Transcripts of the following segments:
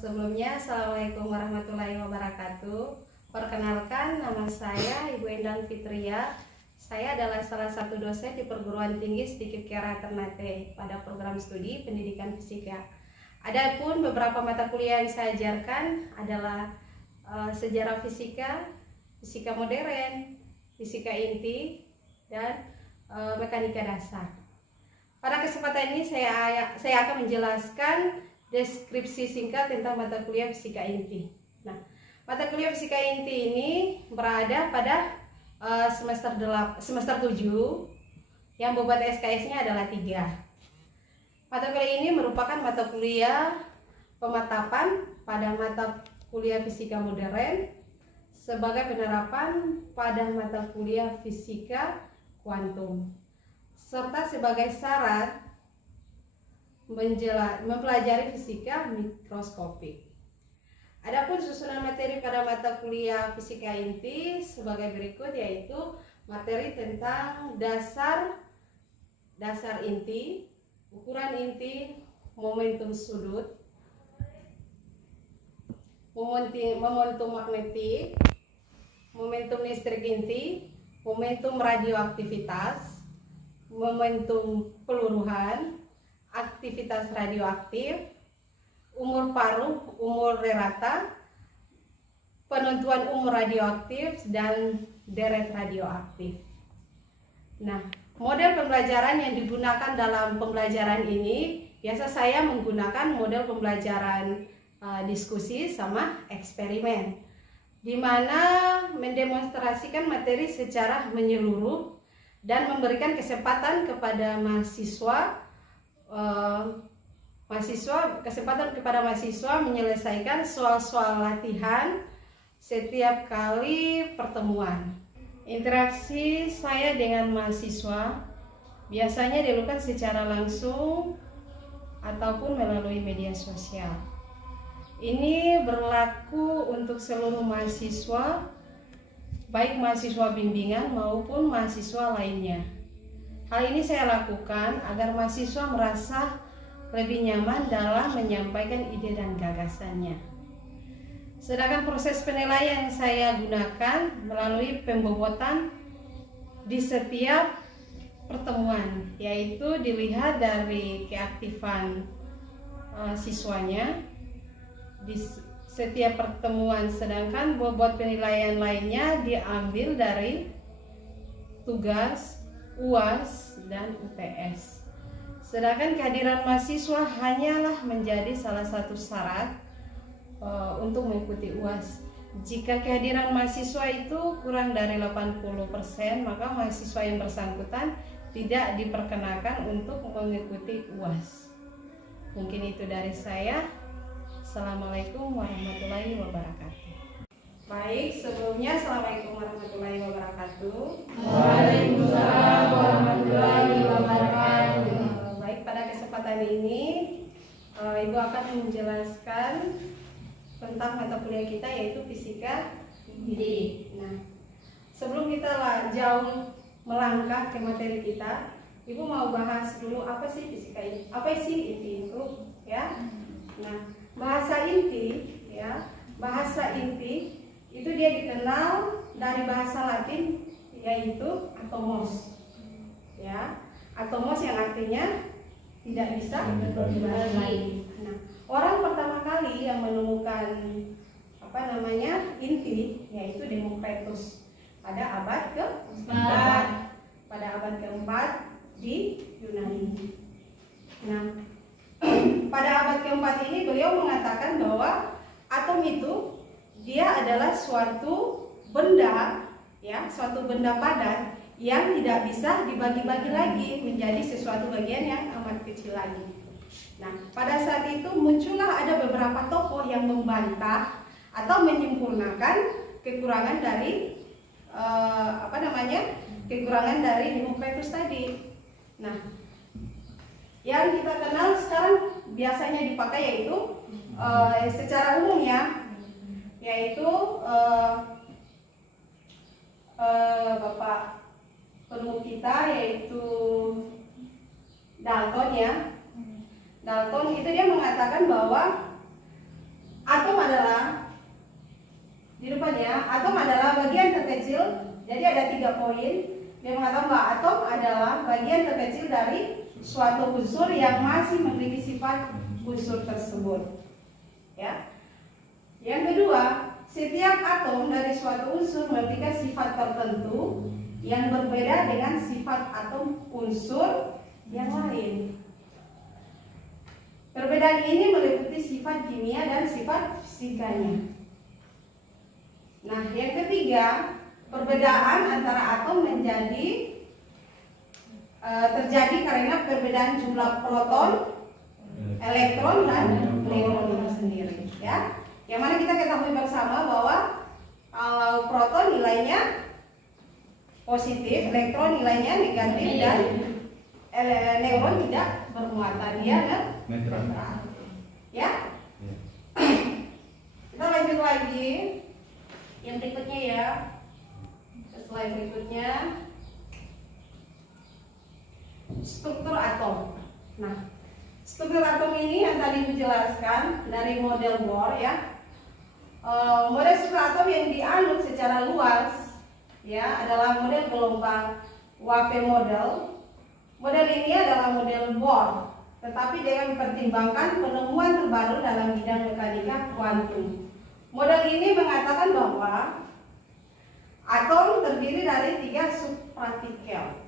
Sebelumnya, Assalamualaikum warahmatullahi wabarakatuh. Perkenalkan, nama saya Ibu Endang Fitria. Saya adalah salah satu dosen di Perguruan Tinggi Sedikit Kiara Ternate pada program studi pendidikan fisika. Adapun beberapa mata kuliah yang saya ajarkan adalah sejarah fisika, fisika modern, fisika inti, dan mekanika dasar. Pada kesempatan ini saya akan menjelaskan deskripsi singkat tentang mata kuliah fisika inti. Nah, mata kuliah fisika inti ini berada pada semester 7 yang bobot SKS-nya adalah 3. Mata kuliah ini merupakan mata kuliah pematapan pada mata kuliah fisika modern sebagai penerapan pada mata kuliah fisika kuantum, serta sebagai syarat mempelajari fisika mikroskopik. Adapun susunan materi pada mata kuliah fisika inti sebagai berikut, yaitu materi tentang dasar inti, ukuran inti, momentum sudut, momentum magnetik, momentum listrik inti, momentum radioaktivitas, momentum peluruhan, aktivitas radioaktif, umur paruh, umur rata, penentuan umur radioaktif, dan deret radioaktif. Nah, model pembelajaran yang digunakan dalam pembelajaran ini biasa saya menggunakan model pembelajaran diskusi sama eksperimen, di mana mendemonstrasikan materi secara menyeluruh dan memberikan kesempatan kepada mahasiswa menyelesaikan soal-soal latihan setiap kali pertemuan. Interaksi saya dengan mahasiswa biasanya dilakukan secara langsung ataupun melalui media sosial. Ini berlaku untuk seluruh mahasiswa, baik mahasiswa bimbingan maupun mahasiswa lainnya. Hal ini saya lakukan agar mahasiswa merasa lebih nyaman dalam menyampaikan ide dan gagasannya. Sedangkan proses penilaian yang saya gunakan melalui pembobotan di setiap pertemuan, yaitu dilihat dari keaktifan siswanya di setiap pertemuan, sedangkan bobot penilaian lainnya diambil dari tugas, UAS, dan UTS. Sedangkan kehadiran mahasiswa hanyalah menjadi salah satu syarat untuk mengikuti UAS. Jika kehadiran mahasiswa itu kurang dari 80%, maka mahasiswa yang bersangkutan tidak diperkenakan untuk mengikuti UAS. Mungkin itu dari saya. Assalamualaikum warahmatullahi wabarakatuh. Baik, sebelumnya Assalamualaikum warahmatullahi wabarakatuh. Waalaikumsalam warahmatullahi wabarakatuh. Baik, pada kesempatan ini Ibu akan menjelaskan tentang mata kuliah kita, yaitu fisika inti. Nah, sebelum kita jauh melangkah ke materi kita, Ibu mau bahas dulu apa sih fisika inti? Apa sih inti itu? Ya. Nah, bahasa inti itu dia dikenal dari bahasa Latin, yaitu atomos, ya, atomos yang artinya tidak bisa berbagi. Nah, orang pertama kali yang menemukan inti yaitu Democritus pada abad ke-4 di Yunani. Nah, pada abad ke-4 ini beliau mengatakan bahwa atom itu dia adalah suatu benda, ya, suatu benda padat yang tidak bisa dibagi-bagi lagi menjadi sesuatu bagian yang amat kecil lagi. Nah, pada saat itu muncullah ada beberapa tokoh yang membantah atau menyempurnakan kekurangan dari kekurangan dari Democritus tadi. Nah, yang kita kenal sekarang biasanya dipakai yaitu secara umum yaitu Bapak penemu kita, yaitu Dalton, ya. Dalton itu dia mengatakan bahwa adalah di depannya, atom adalah bagian terkecil. Jadi ada 3 poin. Dia mengatakan bahwa atom adalah bagian terkecil dari suatu unsur yang masih memiliki sifat unsur tersebut. Ya. Yang kedua, setiap atom dari suatu unsur memiliki sifat tertentu yang berbeda dengan sifat atom unsur yang lain. Perbedaan ini meliputi sifat kimia dan sifat fisikanya. Nah, yang ketiga, perbedaan antara atom terjadi karena perbedaan jumlah proton, elektron, dan neutron itu sendiri. Ya, yang mana kita ketahui bersama bahwa kalau proton nilainya positif, elektron nilainya negatif, dan neutron tidak bermuatan, dia netral. Ya, kita lanjut lagi yang berikutnya ya. Slide berikutnya, struktur atom. Nah, struktur atom ini yang tadi dijelaskan dari model Bohr ya. Model struktur atom yang dianut secara luas ya adalah model gelombang Wave model. Model ini adalah model Bohr, tetapi dengan mempertimbangkan penemuan terbaru dalam bidang mekanika kuantum. Model ini mengatakan bahwa atom terdiri dari 3 subpartikel.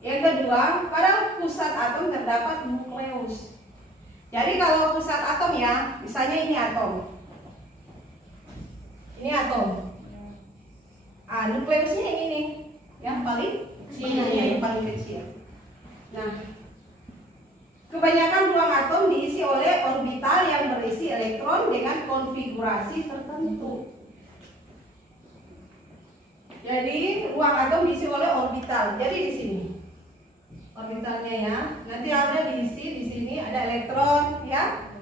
Yang kedua, pada pusat atom terdapat nukleus. Jadi kalau pusat atom ya, misalnya ini atom. Ini atom. Nukleusnya yang ini, yang paling kecil, yang paling kecil. Nah, kebanyakan ruang atom diisi oleh orbital yang berisi elektron dengan konfigurasi tertentu. Jadi ruang atom diisi oleh orbital. Jadi di sini orbitalnya ya. Nanti ada diisi di sini ada elektron ya,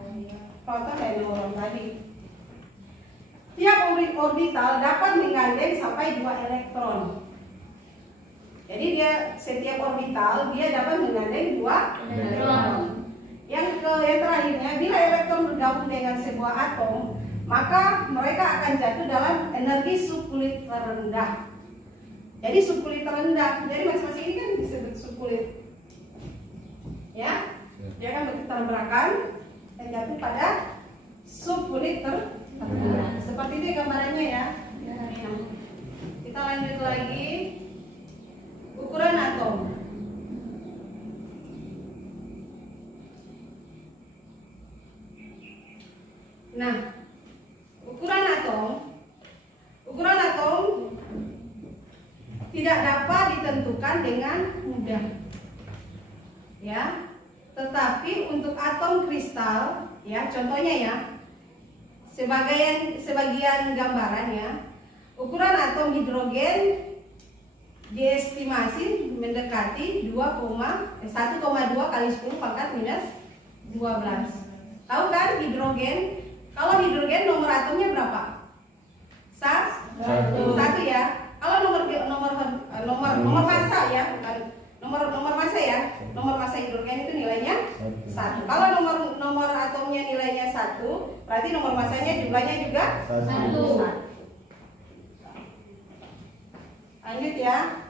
proton dan neutron tadi. Tiap orbital dapat menggandeng sampai 2 elektron. Jadi dia setiap orbital dia dapat menggandeng 2 elektron. Yang terakhirnya, bila elektron bergabung dengan sebuah atom, maka mereka akan jatuh dalam energi subkulit terendah. Jadi subkulit terendah, jadi masing-masing ini kan disebut subkulit. Ya, dia akan bertabrakan dan jatuh pada subkulit terendah. Seperti itu gambarannya ya. Kita lanjut lagi. Ukuran atom. Nah, ukuran atom tidak dapat ditentukan dengan mudah. Ya. Tetapi untuk atom kristal, ya, contohnya ya. Sebagian gambarannya, ukuran atom hidrogen diestimasi mendekati 1,2 kali 10 pangkat minus 12. Tahu kan hidrogen? Kalau hidrogen nomor atomnya berapa? 1 ya. Kalau nomor massa ya, bukan nomor massa ya. Nomor massa hidrogen itu nilainya 1. Kalau nomor atomnya nilainya 1, berarti nomor massanya jumlahnya juga 1. Lanjut ya.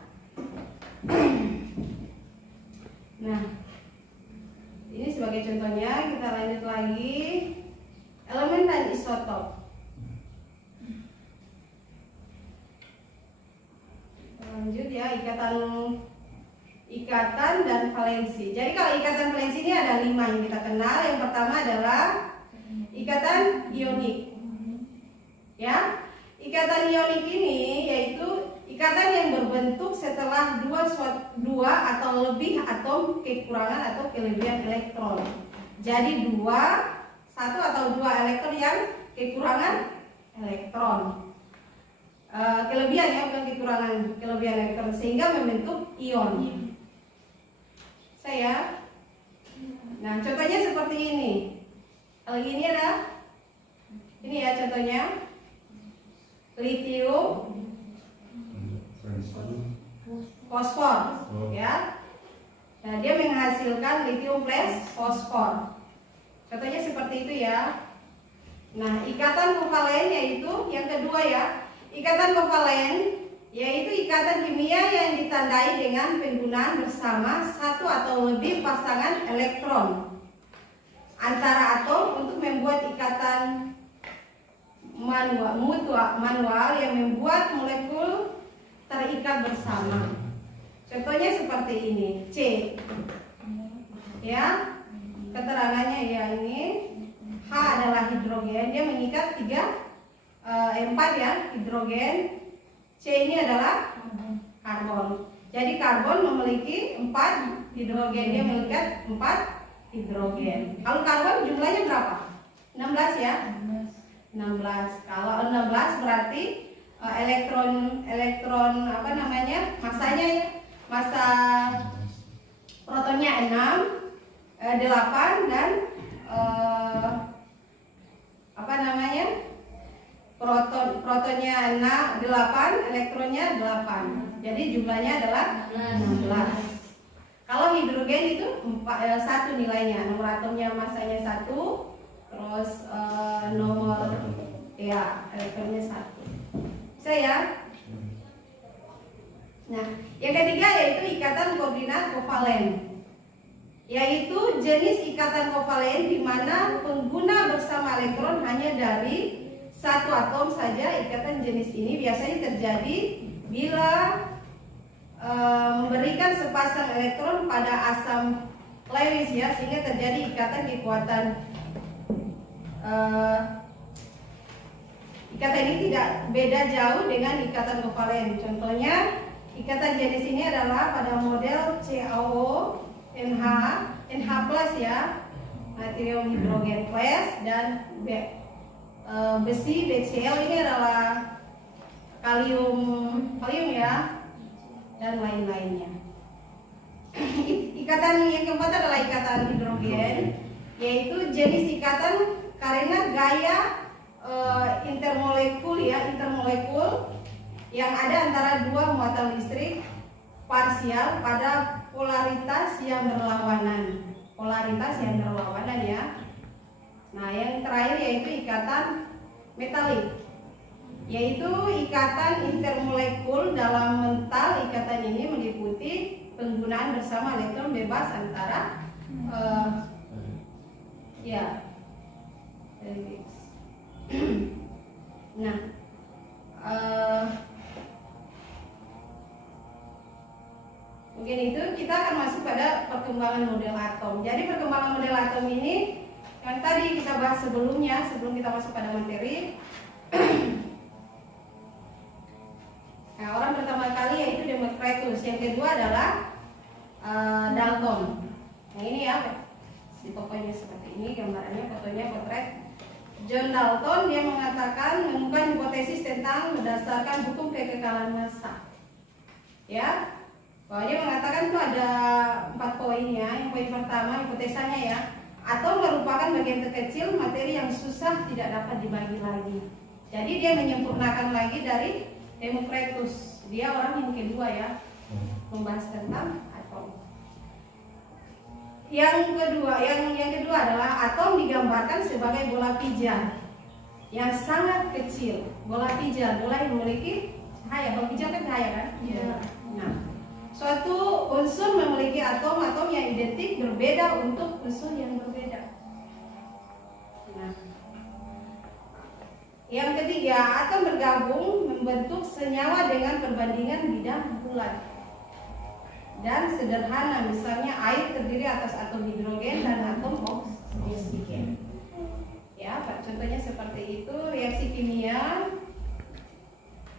Nah, ini sebagai contohnya. Kita lanjut lagi. Elemen dan isotop. Lanjut ya, ikatan dan valensi. Jadi kalau ikatan valensi ini ada 5 yang kita kenal. Yang pertama adalah ikatan ionik. Ya, ikatan ionik ini yaitu ikatan yang berbentuk setelah dua atau lebih atom kekurangan atau kelebihan elektron. Jadi 1 atau 2 elektron yang kekurangan elektron. Kelebihan ya, bukan kekurangan, kelebihan elektron, sehingga membentuk ion. Nah, contohnya seperti ini. Kalau ini ada, ini ya contohnya, litium, fosfor, ya. Nah, dia menghasilkan litium plus fosfor. Contohnya seperti itu ya. Nah, ikatan kovalen yaitu yang kedua ya. Ikatan kovalen yaitu ikatan kimia yang ditandai dengan penggunaan bersama satu atau lebih pasangan elektron antara atom untuk membuat ikatan manual yang membuat molekul terikat bersama. Contohnya seperti ini, C. Ya, keterangannya ya ini. H adalah hidrogen, dia mengikat 4 ya, hidrogen. C ini adalah karbon. Jadi karbon memiliki 4 hidrogen, dia mengikat 4 hidrogen. Kalau karbon jumlahnya berapa? 16 ya? 16. Kalau 16 berarti elektron apa namanya? Masanya ya. Masa protonnya 6, 8 dan apa namanya? Protonnya 8, elektronnya 8. Jadi jumlahnya adalah 16. Kalau hidrogen itu 1 nilainya, nomor atomnya masanya 1, terus nomor ya elektronnya 1. Bisa ya? Nah, yang ketiga yaitu ikatan koordinat kovalen, yaitu jenis ikatan kovalen di mana pengguna bersama elektron hanya dari satu atom saja. Ikatan jenis ini biasanya terjadi bila memberikan sepasang elektron pada asam Lewis ya, sehingga terjadi ikatan kekuatan. Ikatan ini tidak beda jauh dengan ikatan kovalen. Contohnya ikatan jenis ini adalah pada model CaO, NH plus ya, natrium hidrogen plus, dan besi BCl ini adalah kalium ya, dan lain-lainnya. Ikatan yang keempat adalah ikatan hidrogen, yaitu jenis ikatan karena gaya intermolekul yang ada antara dua muatan listrik parsial pada polaritas yang berlawanan. Ya. Nah, yang terakhir yaitu ikatan metalik, yaitu ikatan intermolekul dalam mental. Ikatan ini meliputi penggunaan bersama elektron bebas antara nah, mungkin itu kita akan masuk pada perkembangan model atom. Jadi perkembangan model atom ini yang tadi kita bahas sebelumnya, sebelum kita masuk pada materi. Nah, orang pertama kali yaitu Democritus, yang kedua adalah Dalton. Nah, ini ya, di pokoknya seperti ini gambarannya, fotonya potret John Dalton. Dia mengatakan menemukan hipotesis tentang berdasarkan hukum kekekalan massa. Ya, bahwa dia mengatakan itu ada 4 poin ya. Yang poin pertama hipotesanya ya, atom merupakan bagian terkecil materi yang susah tidak dapat dibagi lagi. Jadi dia menyempurnakan lagi dari Democritus. Dia orang yang kedua ya, membahas tentang atom. Yang kedua adalah atom digambarkan sebagai bola pijar yang sangat kecil. Bola pijar, bola yang memiliki cahaya. Bola pijar kan cahaya kan? Iya. Nah, suatu unsur memiliki atom-atom yang identik berbeda untuk unsur yang berbeda. Nah, yang ketiga, atom bergabung membentuk senyawa dengan perbandingan bidang bulat dan sederhana. Misalnya air terdiri atas atom hidrogen dan atom oksigen. Ya, contohnya seperti itu. Reaksi kimia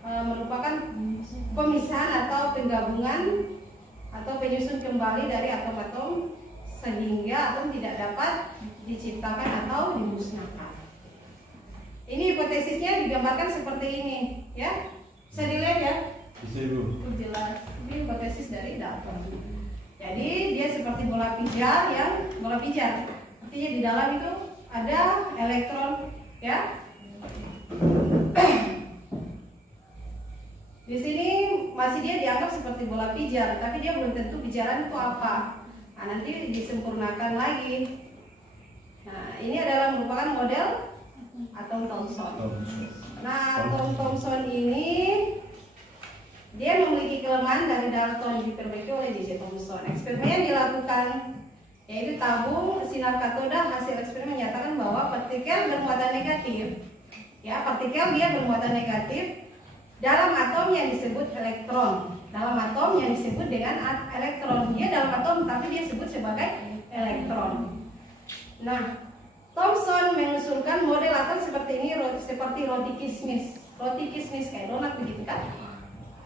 merupakan pemisahan atau penggabungan atau penyusun kembali dari atom-atom sehingga atom tidak dapat diciptakan atau dimusnahkan. Ini hipotesisnya digambarkan seperti ini, ya. Bisa dilihat ya? Bisa, Ibu. Jelas. Ini hipotesis dari Dalton. Jadi dia seperti bola pijar, artinya di dalam itu ada elektron, ya. Di sini masih dia dianggap seperti bola pijar, tapi dia belum tentu pijaran itu apa. Nah, nanti disempurnakan lagi. Nah, ini adalah merupakan model atom Thomson. Nah, atom Thomson ini dia memiliki kelemahan dari Dalton diperbaiki oleh J.J. Thomson. Eksperimen yang dilakukan yaitu tabung sinar katoda. Hasil eksperimen menyatakan bahwa partikel bermuatan negatif, ya partikel dia bermuatan negatif dalam atom yang disebut elektron. Dalam atom yang disebut dengan elektron. Dia dalam atom tapi dia disebut sebagai elektron. Nah, Thomson mengusulkan model atom seperti ini, seperti roti kismis. Roti kismis kayak donat begitu kan?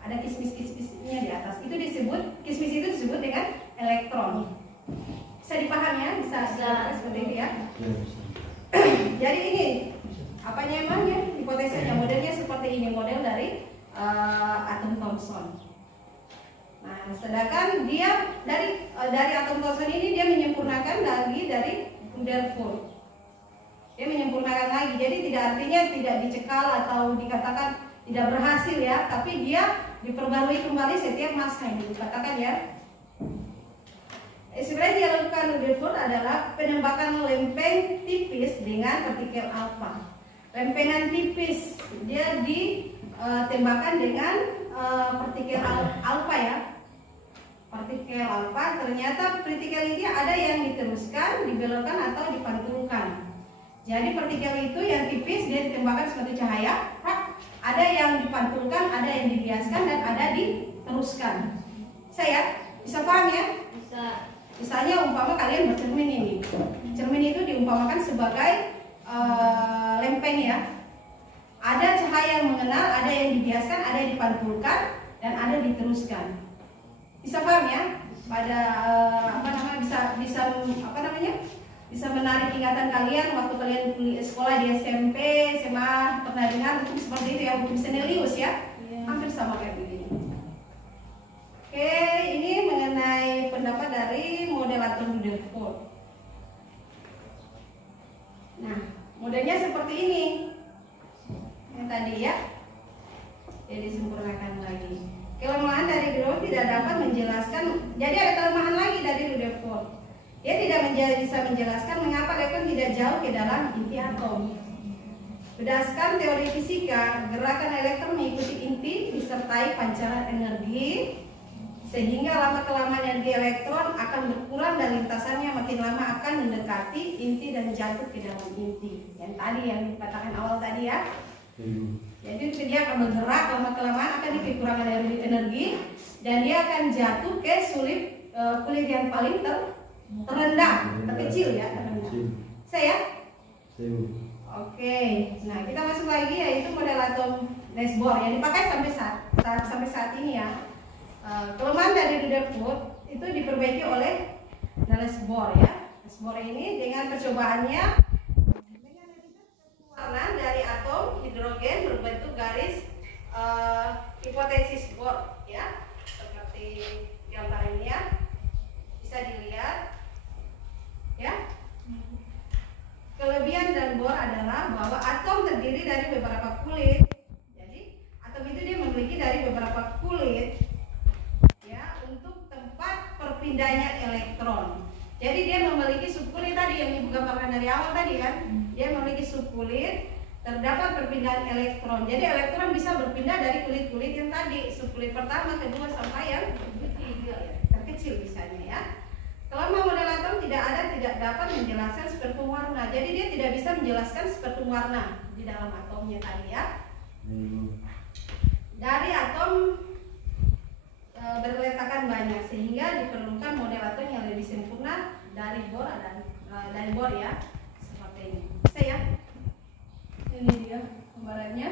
Ada kismis-kismisnya di atas. Itu disebut, kismis itu disebut dengan elektron. Bisa dipahami ya? Bisa seperti itu ya? Jadi ini apanya emangnya? Hipotesisnya modelnya seperti ini, model dari atom Thomson. Nah, sedangkan dia dari atom Thomson ini dia menyempurnakan lagi dari Rutherford. Dia menyempurnakan lagi. Jadi tidak artinya tidak dicekal atau dikatakan tidak berhasil ya, tapi dia diperbarui kembali setiap masa yang dikatakan ya. Sebenarnya dia lakukan Rutherford adalah penembakan lempeng tipis dengan partikel alfa. Lempengan tipis dia ditembakkan dengan partikel alfa ya. Partikel alfa, ternyata partikel ini ada yang diteruskan, dibelokkan atau dipantulkan. Jadi partikel itu yang tipis dia ditembakkan seperti cahaya, ada yang dipantulkan, ada yang dibiaskan, dan ada diteruskan. Saya bisa paham ya? Bisa. Misalnya umpama kalian bercermin ini, cermin itu diumpamakan sebagai lempeng ya. Ada cahaya yang mengenal, ada yang dibiaskan, ada yang dipantulkan, dan ada diteruskan. Bisa paham ya? Pada bisa menarik ingatan kalian waktu kalian sekolah di SMP, SMA, pernah dengar buku seperti itu ya, buku Senelius ya? Hampir sama kayak begini. Oke, ini mengenai pendapat dari model atom Rutherford. Nah, modelnya seperti ini. Yang tadi ya, jadi disempurnakan lagi. Kelemahan dari Rutherford tidak dapat menjelaskan. Jadi ada kelemahan lagi dari Rutherford. Dia tidak bisa menjelaskan mengapa elektron tidak jauh ke dalam inti atom. Berdasarkan teori fisika, gerakan elektron mengikuti inti disertai pancaran energi, sehingga lama-kelamaan energi elektron akan berkurang dan lintasannya makin lama akan mendekati inti dan jatuh ke dalam inti. Yang tadi yang dikatakan awal tadi ya. Jadi dia akan bergerak, lama-kelamaan akan kekurangan energi dan dia akan jatuh ke kulit yang paling terendah, terkecil ya, terendah. Saya? Oke, nah kita masuk lagi yaitu model atom Niels Bohr yang dipakai sampai saat ini ya. Kelemahan dari Rutherford itu diperbaiki oleh Niels Bohr ya. Niels Bohr ini dengan percobaannya dengan warna dari atom hidrogen berbentuk garis hipotesis Bohr ya, seperti gambar ini ya, bisa dilihat ya. Kelebihan dan Bohr adalah bahwa atom terdiri dari beberapa kulit. Jadi atom itu dia memiliki dari beberapa kulit ya untuk tempat perpindahnya elektron. Jadi dia memiliki subkulit tadi yang ibu gambarkan dari awal tadi kan. Dia memiliki subkulit, terdapat perpindahan elektron. Jadi elektron bisa berpindah dari kulit-kulit yang tadi, subkulit pertama, kedua sampai yang ketiga ya. Terkecil bisanya ya. Kelemahan model atom tidak dapat menjelaskan spektrum warna. Jadi dia tidak bisa menjelaskan spektrum warna di dalam atomnya tadi ya. Dari atom berletakan banyak sehingga diperlukan model atom yang lebih sempurna dari Bohr ya. Seperti ini. Bisa ya? Ini dia gambarannya.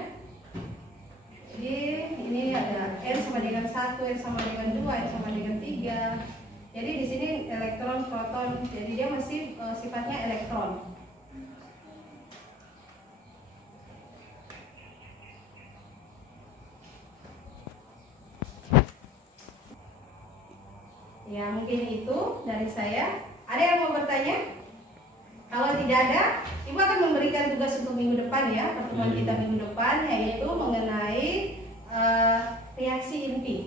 Jadi ini ada N sama dengan 1, N sama dengan 2, N sama dengan 3. Jadi di sini elektron, proton, jadi dia masih sifatnya elektron. Ya mungkin itu dari saya. Ada yang mau bertanya? Kalau tidak ada, Ibu akan memberikan tugas untuk minggu depan ya, pertemuan kita minggu depan, yaitu mengenai reaksi inti.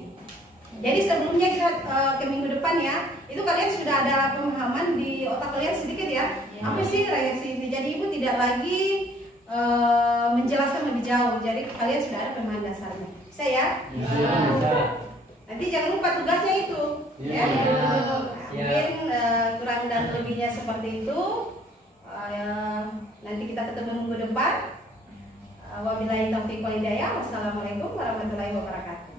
Jadi sebelumnya kita ke minggu depan ya, itu kalian sudah ada pemahaman di otak kalian sedikit ya. Apa sih reaksi inti? Jadi ibu tidak lagi menjelaskan lebih jauh. Jadi kalian sudah ada pemahaman dasarnya. Bisa ya? Nanti jangan lupa tugasnya itu. Ya. Mungkin kurang dan lebihnya seperti itu. Nanti kita ketemu minggu depan. Wabillahi taufiq wal hidayah. Wassalamualaikum warahmatullahi wabarakatuh.